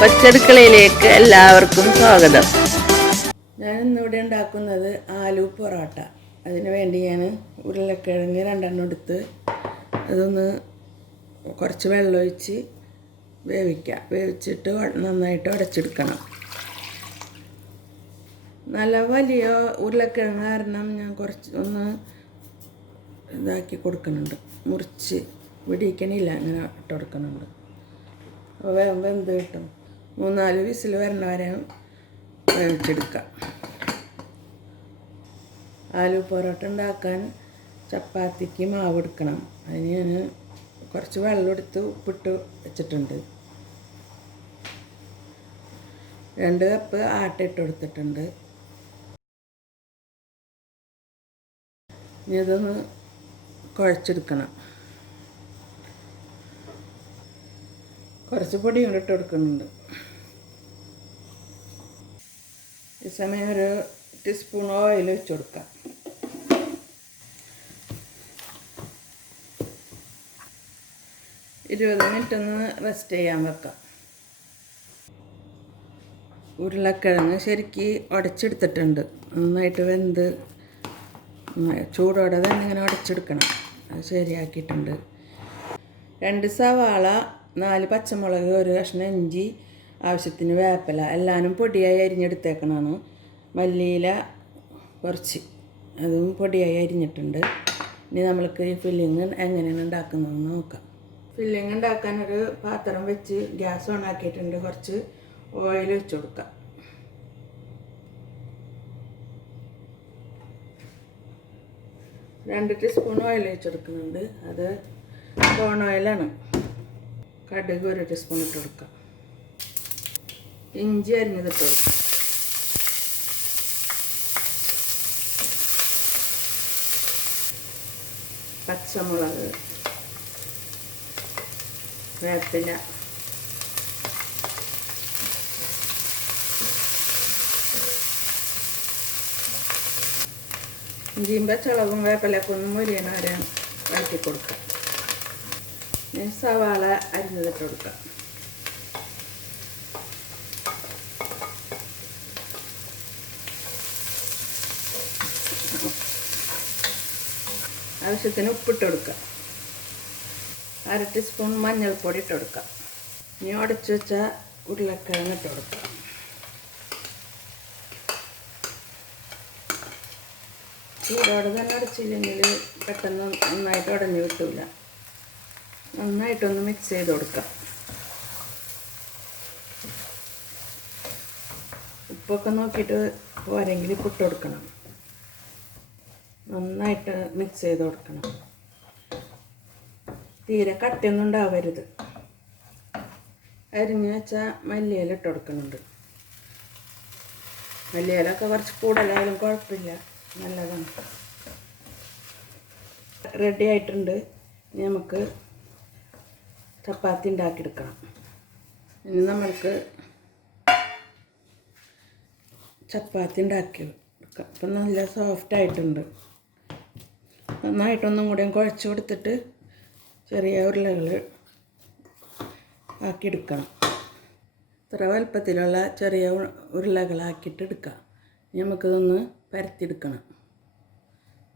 പച്ചടുക്കളയിലേക്ക് എല്ലാവർക്കും സ്വാഗതം. ഞാൻ ഇന്നിവിടെ ഉണ്ടാക്കുന്നത് ആലു പൊറോട്ട. അതിന് വേണ്ടി ഞാൻ ഉരുളക്കിഴങ്ങ് 2 എടുത്ത് അതൊന്ന് കുറച്ച് വെള്ളമൊഴിച്ച് വേവിച്ചിട്ട് നന്നായിട്ട് ഉടച്ചെടുക്കണം. നല്ല വലിയ ഉരുളക്കിഴങ്ങ് കാരണം ഞാൻ കുറച്ച് ഒന്ന് ഇതാക്കി കൊടുക്കുന്നുണ്ട്, മുറിച്ച് പിടിക്കണില്ല, അങ്ങനെ ഇട്ട് കൊടുക്കുന്നുണ്ട്. അപ്പോൾ വെന്ത് കിട്ടും. 3-4 വിസിൽ വരണ വരെ വേവിച്ചെടുക്കാം. ആലു പൊറോട്ട ഉണ്ടാക്കാൻ ചപ്പാത്തിക്ക് മാവ് എടുക്കണം. അതിന് ഞാൻ കുറച്ച് വെള്ളം എടുത്ത് ഉപ്പിട്ട് വെച്ചിട്ടുണ്ട്. 2 കപ്പ് ആട്ട ഇട്ട് കൊടുത്തിട്ടുണ്ട്. ഇനി ഇതൊന്ന് കുഴച്ചെടുക്കണം. കുറച്ച് പൊടി കൊണ്ട് ഇട്ട് കൊടുക്കുന്നുണ്ട്. ഈ സമയം ഒരു ടീസ്പൂൺ ഓയിൽ വെച്ച് കൊടുക്കാം. മിനിറ്റ് ഒന്ന് റെസ്റ്റ് ചെയ്യാൻ വെക്കാം. ഉരുളക്കിഴങ്ങ് ശരിക്ക് ഉടച്ചെടുത്തിട്ടുണ്ട്. നന്നായിട്ട് വെന്ത് ചൂടോടെ തന്നെ ഇങ്ങനെ ഉടച്ചെടുക്കണം. അത് ശരിയാക്കിയിട്ടുണ്ട്. 2 സവാള, 4 പച്ചമുളക്, 1 കഷ്ണം ഇഞ്ചി, ആവശ്യത്തിന് വേപ്പില എല്ലാവരും പൊടിയായി അരിഞ്ഞെടുത്തേക്കണതാണ്. മല്ലിയില കുറച്ച്, അതും പൊടിയായി അരിഞ്ഞിട്ടുണ്ട്. ഇനി നമ്മൾക്ക് ഈ ഫില്ലിങ് എങ്ങനെയാണ് ഉണ്ടാക്കുന്നതെന്ന് നോക്കാം. ഫില്ലിങ് ഉണ്ടാക്കാൻ ഒരു പാത്രം വെച്ച് ഗ്യാസ് ഓൺ ആക്കിയിട്ടുണ്ട്. കുറച്ച് ഓയിൽ വെച്ച് കൊടുക്കാം. രണ്ട് ടീസ്പൂൺ ഓയിൽ വെച്ചെടുക്കുന്നുണ്ട്. അത് കോൺ ഓയിലാണ്. കടുക് 1 ടീസ്പൂൺ ഇട്ട് കൊടുക്കാം. ഇഞ്ചി അരിഞ്ഞതിട്ട് കൊടുക്കാം. പച്ചമുളക്, വേപ്പില, ഇഞ്ചിയും പച്ചമുളകും വേപ്പിലൊക്കെ ഒന്ന് മുരിയണ വരെ വഴറ്റി കൊടുക്കാം. സവാള അരിഞ്ഞതിട്ട് കൊടുക്കാം. ആവശ്യത്തിന് ഉപ്പിട്ട് കൊടുക്കുക. 1/2 ടീസ്പൂൺ മഞ്ഞൾപ്പൊടി ഇട്ട് കൊടുക്കുക. ഇനി ഉടച്ച് വെച്ച ഉരുളക്കിഴങ്ങ് ഇട്ട് കൊടുക്കുക. ചൂടോടെ തന്നെ അടച്ചില്ലെങ്കിൽ പെട്ടെന്ന് നന്നായിട്ട് ഉടഞ്ഞു കിട്ടില്ല. നന്നായിട്ടൊന്ന് മിക്സ് ചെയ്ത് കൊടുക്കുക. ഉപ്പൊക്കെ നോക്കിയിട്ട് പോരെങ്കിൽ ഉപ്പിട്ട് കൊടുക്കണം. നന്നായിട്ട് മിക്സ് ചെയ്ത് കൊടുക്കണം. തീരെ കട്ടിയൊന്നും ഉണ്ടാവരുത്. അരിഞ്ഞ് വെച്ചാൽ മല്ലിയില ഇട്ട് കൊടുക്കുന്നുണ്ട്. മല്ലിയിലൊക്കെ കുറച്ച് കൂടുതലായാലും കുഴപ്പമില്ല, നല്ലതാണ്. റെഡി ആയിട്ടുണ്ട്. ഇനി നമുക്ക് ചപ്പാത്തി ഉണ്ടാക്കിയെടുക്കണം. ഇനി നമ്മൾക്ക് ചപ്പാത്തി ഉണ്ടാക്കി എടുക്കാം. ഇപ്പം നല്ല സോഫ്റ്റായിട്ടുണ്ട്. നന്നായിട്ടൊന്നും കൂടെ കുഴച്ച് കൊടുത്തിട്ട് ചെറിയ ഉരുളകൾ ആക്കിയെടുക്കണം. ഇത്ര വലുപ്പത്തിലുള്ള ചെറിയ ഉരുളകളാക്കിയിട്ട് എടുക്കാം. നമുക്കിതൊന്ന് പരത്തിയെടുക്കണം.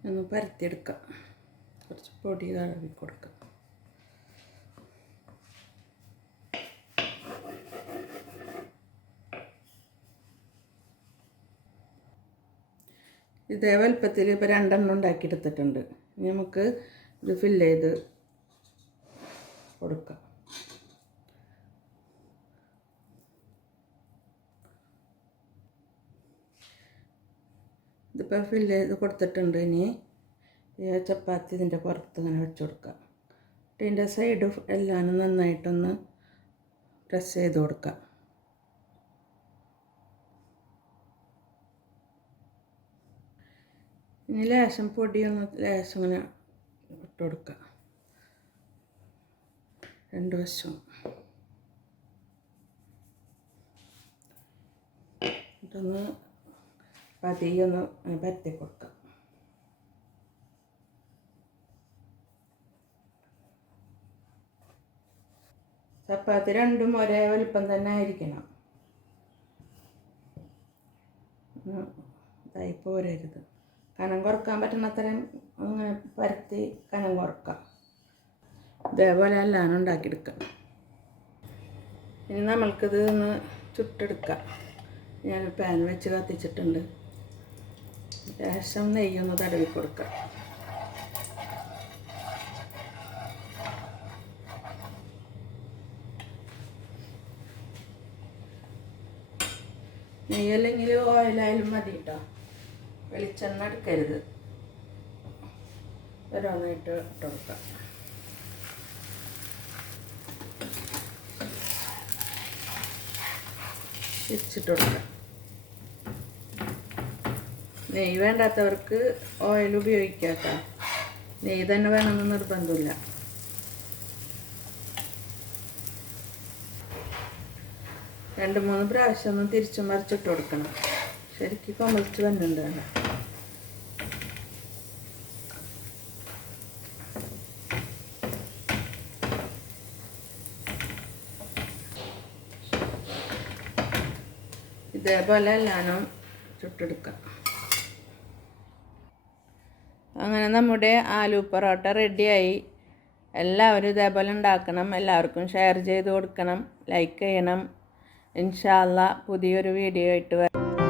ഒന്ന് പരത്തിയെടുക്കാം. കുറച്ച് പൊടി തടവി കൊടുക്കാം. ഇതേ വലുപ്പത്തിൽ ഇപ്പോൾ 2 ഉണ്ടാക്കിയെടുത്തിട്ടുണ്ട്. നമുക്ക് ഇത് ഫില്ല് ചെയ്ത് കൊടുക്കാം. ഇതിപ്പോൾ ഫില്ല് ചെയ്ത് കൊടുത്തിട്ടുണ്ട്. ഇനി ഈ ചപ്പാത്തി ഇതിൻ്റെ പുറത്ത് ഇങ്ങനെ വെച്ച് കൊടുക്കാം. ഇതിൻ്റെ സൈഡ് എല്ലാം നന്നായിട്ടൊന്ന് പ്രസ് ചെയ്ത് കൊടുക്കാം. ഇനി ലേശം പൊടിയൊന്ന് ലേശം ഇങ്ങനെ ഇട്ട് കൊടുക്കുക. 2 വശവും ഇതൊന്ന് പതിയൊന്ന് പരത്തി കൊടുക്കാം. ചപ്പാത്തി രണ്ടും ഒരേ വലിപ്പം തന്നെ ആയിരിക്കണം. ഇതായി പോരരുത്. കനം കുറക്കാൻ പറ്റുന്നത്രയും അങ്ങനെ പരത്തി കനം കുറക്കാം. ഇതേപോലെ എല്ലാം ഉണ്ടാക്കിയെടുക്കാം. ഇനി നമ്മൾക്കിത് ഒന്ന് ചുട്ടെടുക്കാം. ഞാൻ പാൻ വെച്ച് കത്തിച്ചിട്ടുണ്ട്. ശേഷം നെയ്യൊന്ന് തടവി കൊടുക്കാം. നെയ്യല്ലെങ്കിൽ ഓയിലായാലും മതി കേട്ടോ. വെളിച്ചെണ്ണ എടുക്കരുത്. ഓരോന്നായിട്ട് ഇട്ട് കൊടുക്കാം. തിരിച്ചിട്ട് കൊടുക്കാം. നെയ്യ് വേണ്ടാത്തവർക്ക് ഓയിൽ ഉപയോഗിക്കാം. നെയ്യ് തന്നെ വേണമെന്ന് നിർബന്ധമില്ല. രണ്ട് മൂന്ന് പ്രാവശ്യം ഒന്ന് തിരിച്ചും മറിച്ചിട്ട് കൊടുക്കണം. ശരിക്കും കൊമളിച്ച് വന്നിട്ടുണ്ട്. ഇതേപോലെ എല്ലാനും ചുട്ടെടുക്കാം. അങ്ങനെ നമ്മുടെ ആലു പൊറോട്ട റെഡിയായി. എല്ലാവരും ഇതേപോലെ ഉണ്ടാക്കണം. എല്ലാവർക്കും ഷെയർ ചെയ്ത് കൊടുക്കണം. ലൈക്ക് ചെയ്യണം. ഇൻഷാ അല്ലാ പുതിയൊരു വീഡിയോ ആയിട്ട് വരാം.